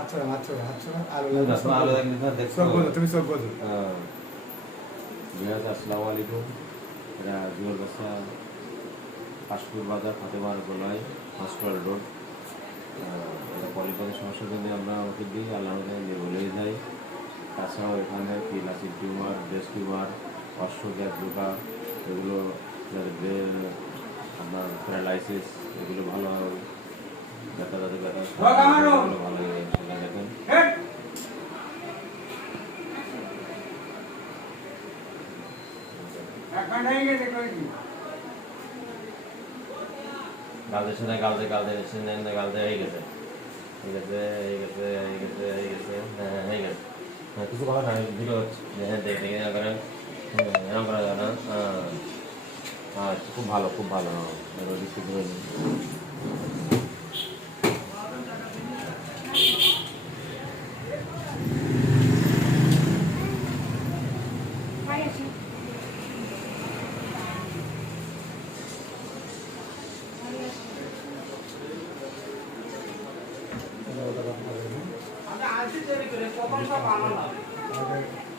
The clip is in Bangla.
আসসালামু আলাইকুম। এটা জুয়েলবাসা কাশপুর বাজার ফাতেমার গোলায় হসপিটাল রোড। পলিপাতের সমস্যার জন্য আমরা ওষুধ দিই, আল্লাহ নির্ভুল হয়ে যাই। তাছাড়াও এখানে পিলাসিড টিউমার, ব্রেস্ট টিউমার, অশ্বগ্যাস রোগা, এগুলো আপনার প্যারালাইসিস, এগুলো ভালো হয়। ব্যথা ভালো হয়ে যায় সেটা দেখেন। গালদের সাথে গালতে হয়ে গেছে, হ্যাঁ হয়ে গেছে। কিছু কথা না ভিডিও হচ্ছে, হ্যাঁ দেখে করেন, এরকম করা যাবে না। আচ্ছা, খুব ভালো আমরা আজকে তৈরি করে প্রথম সব বানানো